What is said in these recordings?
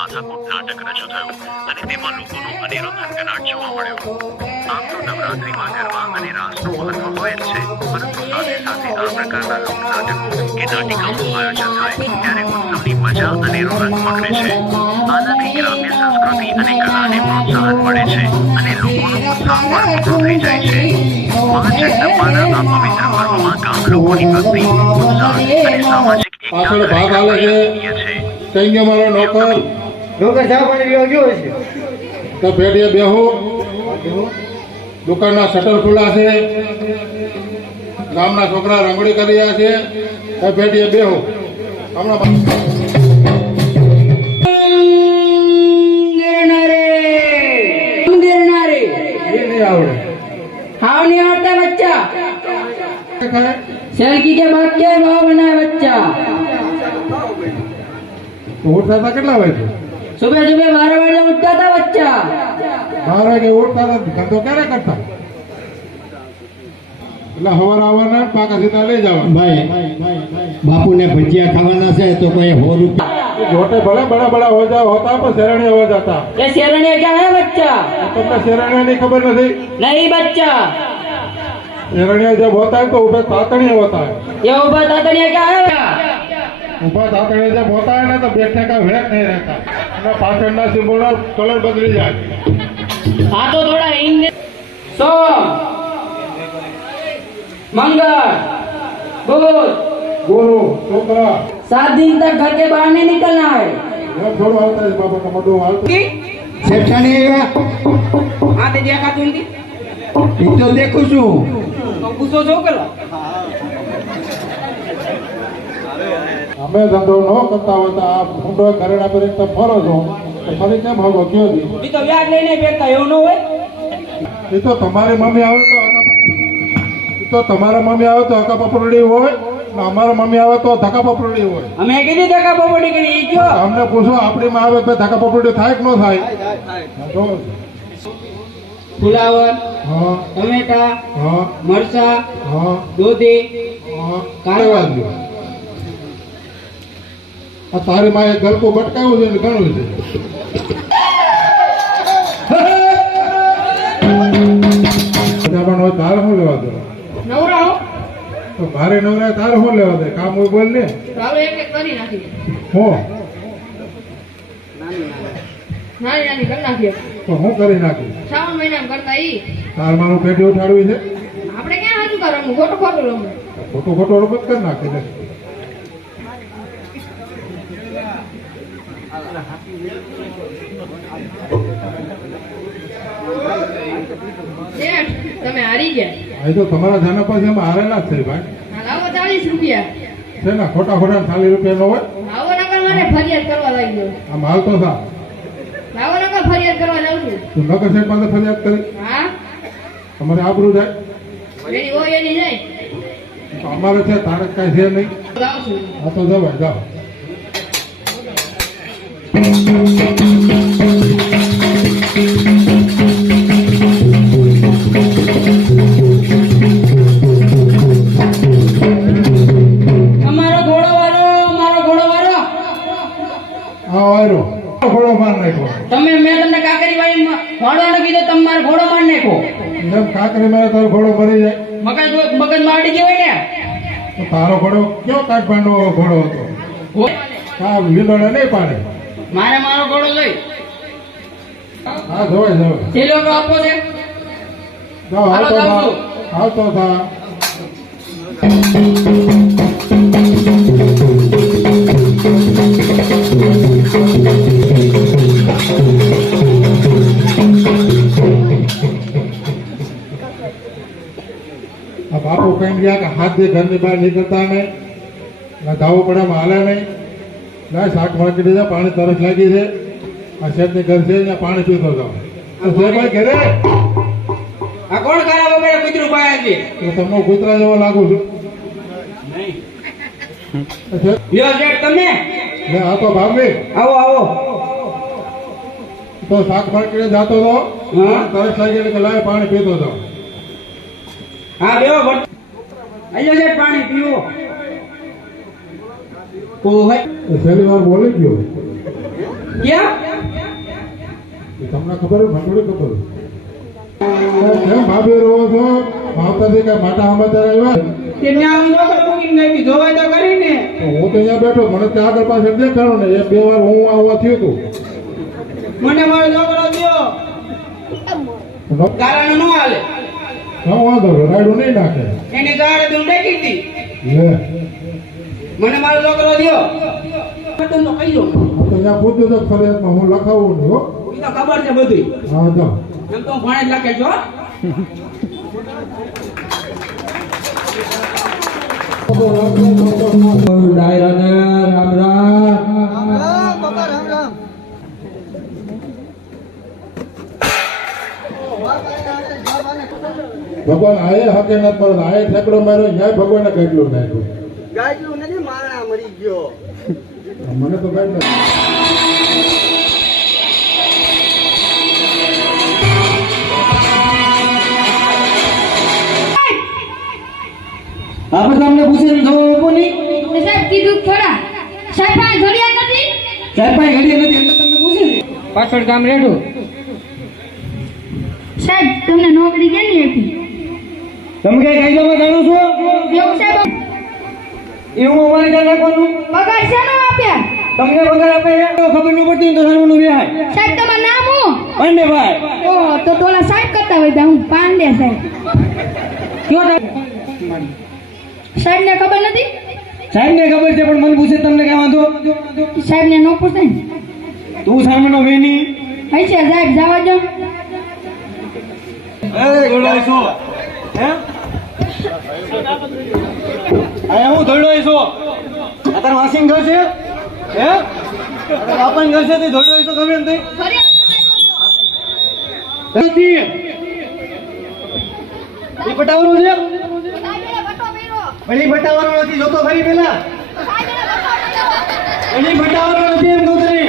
માથાકૂટ નાટક રજૂ થયું અને તેમાં લોકોનો અનેરો થનગનાટ જોવા મળ્યો. આમ તો નવરાત્રિમાં ગરબા અને રાસનું મહત્વ હોય જ છે, પરંતુ સાથે સાથે આ પ્રકારના લોક નાટકો કે નાટિકાઓનું આયોજન થાય ત્યારે ઉત્સવની મજા અને રોનક પકડે છે. આનાથી ગ્રામ્ય સંસ્કૃતિ અને કલાને પ્રોત્સાહન મળે છે અને લોકોનો ઉત્સાહ પણ ઊંચો થઈ જાય છે. મા જગદંબાના આ પવિત્ર પર્વમાં ગામ લોકોની ભક્તિ, ઉત્સાહ અને સામાજિક એકતા ઉલ્લેખનીય છે. કઈ ગયો મારો નોકર ચા પાણી પીવા ગયો છે તો પેટીએ બેહો. દુકાનના શટર ખુલ્લા છે, ગામના છોકરા રંગોળી કરી રહ્યા છે. તો પેટીએ બેહો. હમણાં આવડે हाव नहीं आता बच्चा सेल्की के भाग के भाव बनाए बच्चा તો ઉઠતા હતા કેટલા વાગે? सुबह सुबह 12 बजे उठता था बच्चा. 12 વાગે ઉઠતા હતા. ધંધો ક્યારે કરતા? એટલે હવાર આવવાના પાકા સીધા લઈ જવા. ભાઈ બાપુને ભજીયા ખાવાના છે તો કોઈ 100 રૂપિયા જોટે ભલે બડા બડા હો જા હોતા પણ શેરણી હો જાતા. ये शेरनी क्या है बच्चा? તમને શેરણીની ખબર નથી? नहीं बच्चा. શેરણીયા जब होता है तो ऊपर तातणिया होता है. ये ऊपर तातड़िया क्या है? ऊपर तातणिया जब होता है ना तो बैठने का वेट नहीं रहता. ना पाछळના સિમ્બોલ કલર બદલી જાય. हाँ तो थोड़ा इंग्लिश. सोम मंगल बुध ગુરુ શુક્ર 7 दिन तक घर के बाहर नहीं निकलना है. એમ થોડું આવતા છે બાપા का મોઢું હાલતું. શેઠાણી આવ્યા हाँ तो देखा तुमकी એ તો દેખું છું. तो गुस्सो जो करो. અમે ધંધો ન કરતા હોય તો આ ફૂંડો ઘરેણા પર એક ફરો છો તો ફરી કેમ ભાગો કયો દી? ये तो व्याज नहीं फेंकता એવું ન હોય. એ તો તમારી મમ્મી આવે તો તમારા મમ્મી આવે તો હકા પપરડી હોય ને અમારા મમ્મી આવે તો ધક્કા પપરડી હોય. અમે કીધી ધક્કા પોપડી કરી ઈ કયો. અમને પૂછો આપણી માં આવે તો ધક્કા પપરડી થાય કે ન થાય? જો. ફુલાવર હા ટમેટા હા મરચા હા દૂધી હા કાઢવા દો. આ તારી માં એક ગલકું બટકાવ્યું છે ને ઘણું છે. તારે શું લેવા દે? નવરા હો તો મારે નવરા તારે શું લેવા દે? કામ હોય બોલ ને. ચાલો એક એક કરી નાખી. હું નાની નાની કરી નાખીએ. તો હું કરી નાખી. શ્રાવણ મહિનામાં કરતા ઈ તાર મારું પેટી ઉઠાડવી છે. આપણે ક્યાં હતું કરવાનું? ખોટું ખોટું રમવું. ખોટું ખોટું રમત કરી નાખી દે. શેઠ તમે હારી ગયા. અહીં તો તમારા જાના પાસે એમાં હારેલા જ છે ભાઈ. હા, લાવો 40 રૂપિયા. છે ને ખોટા ખોટા 40 રૂપિયા નો હોય. લાવો નકર મારે ફરિયાદ કરવા લાગી ગયો. આમ હાલ તો થા. લાવો નકર ફરિયાદ કરવા જાઉં છું. તું નગર સાહેબ પાસે ફરિયાદ કરી હા તમારે આબરૂ જાય. એની હોય એની જાય. તો અમારે છે તારે કઈ છે નહીં. જાઉં છું. આ તો જવાય જાઓ. અમારો ઘોડો વાળો આ વાયરો ઘોડો માર નાખ્યો. તમે મેં તમને કાકરી વાળી વાળવાનો કીધો તમે મારો ઘોડો માર નાખો. એમ કાકરી મારે તારો ઘોડો મરી જાય. મગજ માં અડી ગયો હોય તો તારો ઘોડો કયો કાઠમાંડો ઘોડો હતો? ને હા લીલોડે નહીં પાડે. મારે મારો ઘોડો જોઈ. હા જવાય જવાય. એ લોકો આપો છે. જાઓ હાલતો થા હાલતો થા. આ બાપુ કઈ ગયા કે હાથ દે ઘરની બહાર નીકળતા નહીં. ના ધાવો પડે હાલે નહીં. ના શાક વાંકી દીધા પાણી તરસ લાગી છે. આ શેઠની ઘર છે ત્યાં પાણી પીતો જાઓ. શેઠભાઈ ઘરે આ કોણ ખારા વગેરે કૂતરું પાયા છે? તો તમને કૂતરા જેવો લાગુ છું. લ્યો શેઠ તમે આ તો ભાભી આવો આવો. તો શાક માર્કેટે જતો હતો. હા. તરસ લાગી એટલે કે લાય પાણી પીતો હતો. હા બેવો અહીંયા શેઠ પાણી પીવો. તો છેલ્લી વાર બોલી ગયો. ક્યાં એ તમને ખબર હોય, મને થોડી ખબર હોય. કેમ ભાભી રહો છો? માવતરથી કઈ માટા સમાચાર આવ્યા? તે ત્યાં હું નોકર મૂકીને ગઈ હતી, જોવાય તો કરીને. તો હું તો અહીંયા બેઠો, મને ત્યાં આગળ પાસે દેખાડો ને. એ 2 વાર હું આવવા થયું હતું. મને મારો છોકરો દ્યો. ગારાનો ન હાલે. હા, વાંધો નહીં, રાયડું નહીં નાખે. એની ગારે તો ટેકી હતી. લે, મને મારો છોકરો દ્યો. બટન તો કહી દો. આ તો ત્યાં પૂછ્યું તો ફરિયાદમાં હું લખાવું નહીં હો. એ તો ખબર છે બધું. હા, જાઓ. એમ તો હું ભણે જ લખે છો. ડાયરાને રામ રામ. ભગવાન આયે હકે નથી મળે, આયે ઠેકડો માર્યો, ન્યાય ભગવાને કેટલું નાખ્યું. ગાયલું નથી, માણા મરી ગયો. મને તો કઈ નથી. આપણે તમને પૂછીને જવાબ આપો નહીં. સાહેબ કીધું ખરા સાહેબ પાસે ઘડિયાળ નથી સાહેબ પાસે ઘડિયાળ નથી એટલે તમને પૂછીને. પાછળ કામ રેડું. સાહેબ તમને નોકરી કેની આપી તમે કઈ કાયદામાં જાણો છો? એવું સાહેબ એવું અમારે ત્યાં નાખવાનું. પગાર શેનો આપ્યા તમને પગાર આપે તો ખબર ન પડતી તો સારવાનું વ્યાજ. સાહેબ તમારું નામ હું પાંડેભાઈ. ઓહ તો તોલા સાહેબ કરતા હોય તો હું પાંડે સાહેબ કયો સાહેબ ને ખબર નથી સાહેબ ને ખબર છે પણ મને પૂછે તમને કઈ વાંધો? સાહેબ ને નો પૂછે ને તું સામેનો વેની. હઈ છે સાહેબ જવા દો દોડાઈ છો હે? આયા હું દોડાઈ છો? અત્યારે વાસિંગ ઘર છે હે? બાપાને ઘર છે તે દોડાઈ છો ગમે એમ થઈ? ઈ પટાવરો છે? પણ ઈ પટાવરો નથી, જોતો ખરી પેલા. એની પટાવરો નથી એમ કહું તને.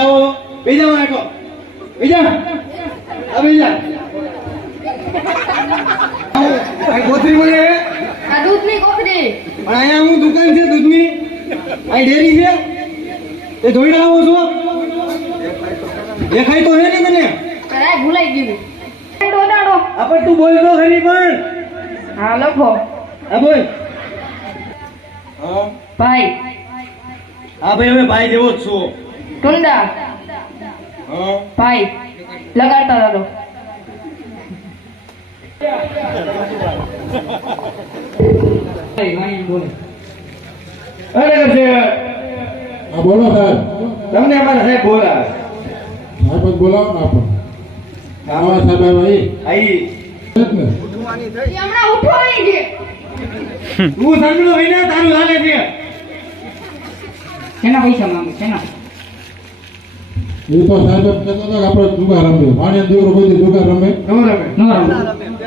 આવો બીજા માં આટો બીજા આ બીજા આ ગોત્રી મળે આ દૂધની કોકડી પણ અહીંયા હું દુકાન છે દૂધની, આ ડેરી છે એ ધોઈને આવો છો. દેખાય તો હે ને તને? સાહેબ ભૂલાઈ ગયું દોડાડો આપણે તું બોલતો ખરી પણ. હા લખો હા બોલ. હા ભાઈ હા ભાઈ હવે ભાઈ જેવો જ છું. ટુંડા હા ભાઈ લગાડતા રહો અરે કરશે હા, બોલો સાહેબ. તમને અમારા સાહેબ બોલા. સાહેબ જ બોલાવો ને આપણે. આવા સાહેબ આવ્યા એ. આઈ જ ને. ઉઠવાની થઈ. એ હમણાં ઉઠો નહીં છે તું સાંભળો હોય ને તારું હાલે છે. શેના પૈસા માંગે શેના? એ તો સાહેબ જ કહેતા હતા કે આપણે જુગાર રમીએ. માણ્યા દીકરો બધી જુગાર રમે. નો રમે. ન રમે.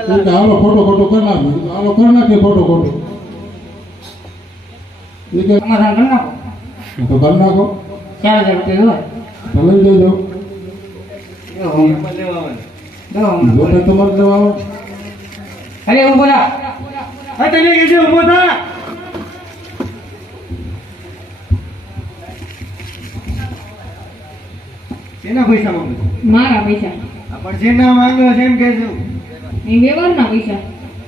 એ કે હાલો ખોટો ખોટો કરી નાખીએ. હાલો કરી નાખીએ ખોટો ખોટો. એ કે તમારા ઘર નાખો. તો કરી નાખો. 4000 રૂપિયા હોય. તો લઈ જઈ જાઓ. જોતે તમારે લેવા આવો. અરે હું બોલા હા તને કે છે ઉભો થા. શેના પૈસા માંગે? મારા પૈસા પણ જેના માંગે છે એમ કે છે. એ વ્યવહારના પૈસા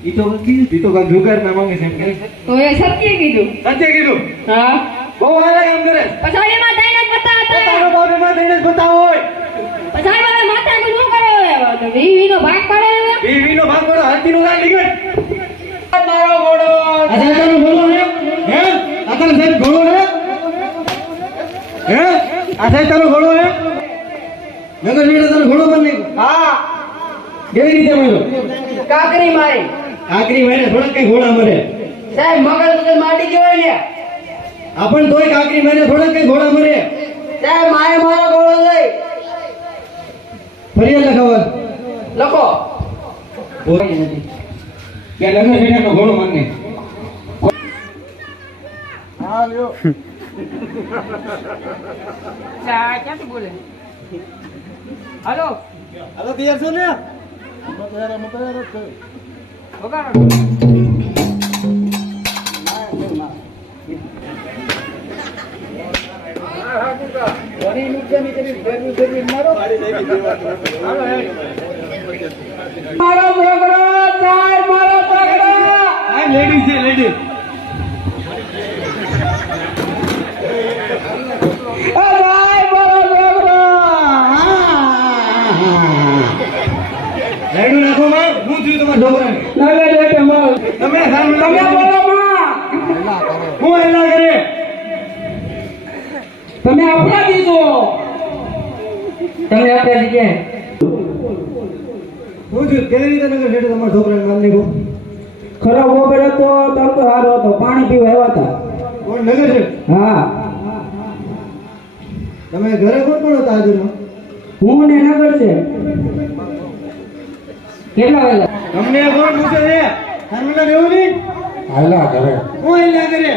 ઈ તો કીધું ઈ તો કાંઈક જુગાર ના માંગે છે એમ કે છે. તો એ સત્ય કીધું સત્ય કીધું. હા બહુ હારા કામ કરે. પછી એમાં થઈને જ બતા હતા તારો બાપ એમાં થઈને જ બતાવો હોય. પછી હવે માથા નું શું કરે તો વીનો ભાગ પડે હવે બીવીનો ભાગ પડો હલ્દીનું રાગ નીકળ. મારો ઘોડો આ સાહેબનો ઘોડો હે? હે? આ તારો સાહેબ ઘોડો હે? હે? આ સાહેબ તારો ઘોડો હે? નગર શેઠે તારો ઘોડો પણ નહીં. હા કેવી રીતે મળ્યો? કાકરી મારી કાકરી મારે થોડા કઈ ઘોડા મરે. સાહેબ મગર તો માટી ગયો ને આપણ તોય કાકરી મારે થોડા કઈ ઘોડા મરે. સાહેબ મારે મારો ઘોડો લઈ ફરિયાદ લખાવા. લખો કે નગર શેઠેનો ઘોડો માંગે. હા લ્યો. ક્યાંથી બોલે હાલો હાલો તૈયાર છો ને? અમે તૈયાર જ છે. વગાડો હા, હા, મારો છોકરો ચાલ મારો છોકરો આ લેડી છે લેડી એ ભાઈ મારો છોકરો લેડું નાખો માં હું થયું તમારા છોકરાને નલે લેટે મો તમે તમે બોલો માં હું એલા કરે તમે અપરાધી છો તમે અપરાધી કે હું થયું કેવી રીતે નગર શેઠે તમારા છોકરાને માર નાખ્યો ખરાબ વગર હતો તડકો સારો હતો પાણી પીવા આવ્યા હતા કોણ નગર શેઠ હા તમે ઘરે કોણ કોણ હતા હાજરમાં હું ને નગર છે કેટલા વાગ્યા તમને કોણ પૂછે છે તમને રહેવું નહીં આયલા ઘરે હું એલા કરે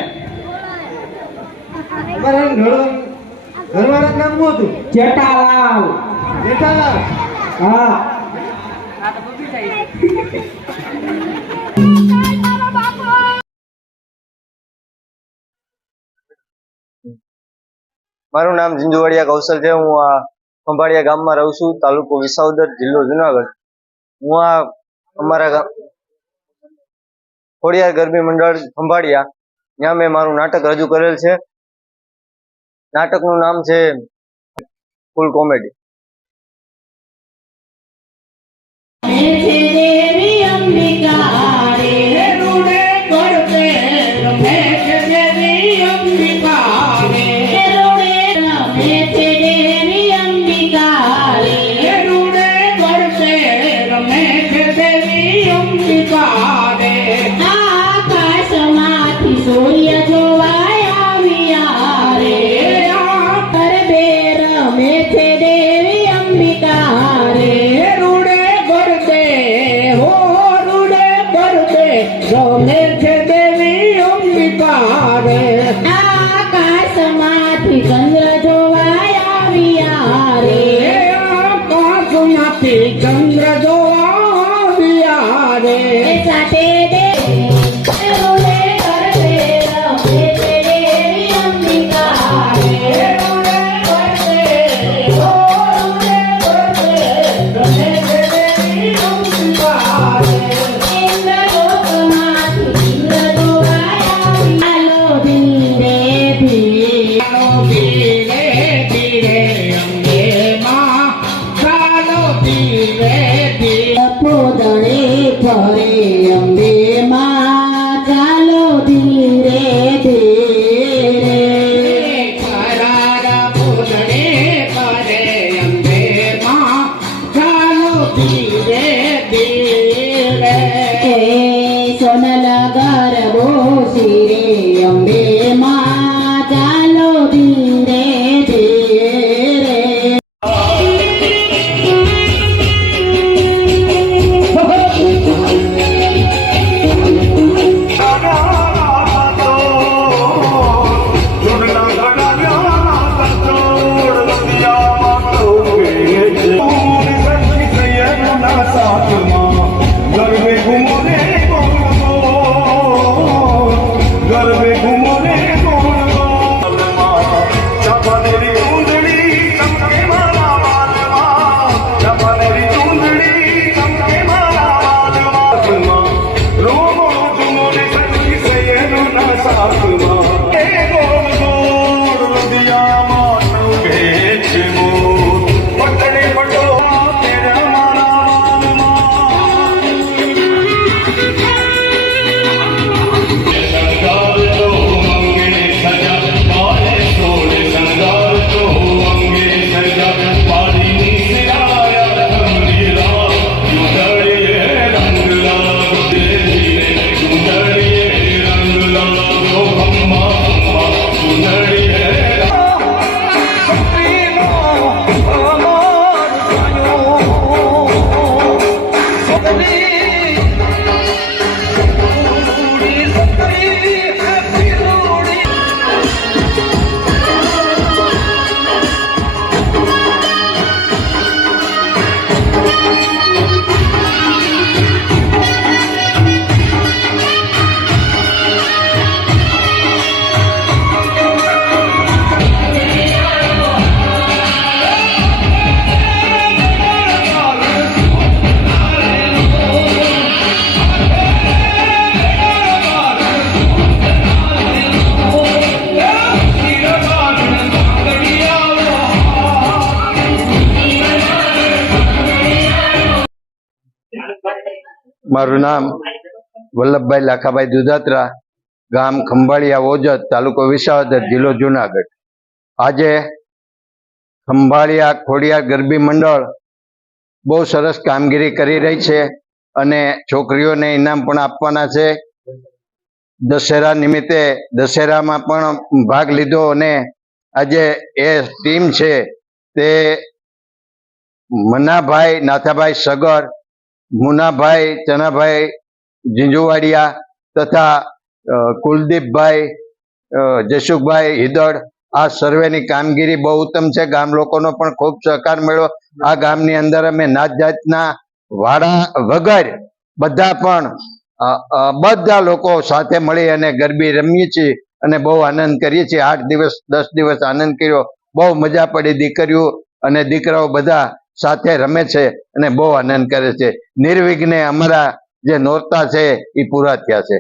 તમારા ઘરવાળા નામ શું હતું જેઠાલાલ જેઠાલાલ હા મારું નામ ઝીંઝુવાડિયા કૌશલ છે. હું આ ખંભાળિયા ગામમાં રહું છું. તાલુકો વિસાવદર, જિલ્લો જુનાગઢ. હું આ અમારા ગામ ખોડિયાર ગરબી મંડળ ખંભાળિયા, ત્યાં મેં મારું નાટક રજૂ કરેલ છે. નાટકનું નામ છે ફૂલ કોમેડી. સૂર્ય જોવાયા વિયા રે ગરબે રમે છે દેવી અંબિકા રે રૂડે ગરબે હો રૂડે ગરબે રમે છે દેવી અંબિકા રે આકાશમાંથી ચંદ્ર જોવાયા વિયા રે આકાશમાંથી ચંદ્ર જોવાયા રે સાથે દે સોનલ ગરબો શિરે અંબે માં ચાલો ધીરે ધીરે મારું નામ વલ્લભભાઈ લાખાભાઈ દુધાત્રા, ગામ ખંભાળિયા ઓજત, તાલુકો વિસાવદર, જિલ્લો જુનાગઢ. આજે ખંભાળિયા ખોડિયાર ગરબી મંડળ બહુ સરસ કામગીરી કરી રહી છે અને છોકરીઓને ઇનામ પણ આપવાના છે. દશેરા નિમિત્તે દશેરામાં પણ ભાગ લીધો અને આજે એ ટીમ છે તે મનાભાઈ નાથાભાઈ સગર, મુનાભાઈ ચનાભાઈ ઝીંઝુવાડિયા તથા કુલદીપભાઈ જશુભાઈ હિદડ, આ સર્વેની કામગીરી બહુ ઉત્તમ છે. ગામ લોકોનો પણ ખૂબ સહકાર મળ્યો. આ ગામની અંદર અમે નાત જાતના વાડા વગર બધા લોકો સાથે મળી અને ગરબી રમીએ છીએ અને બહુ આનંદ કરીએ છીએ. 8 દિવસ 10 દિવસ આનંદ કર્યો, બહુ મજા પડી. દીકરીઓ અને દીકરાઓ બધા સાથે રમે છે અને બહુ આનંદ કરે છે. નિર્વિઘ્ને અમારા જે નોરતા છે એ પૂરા થયા છે.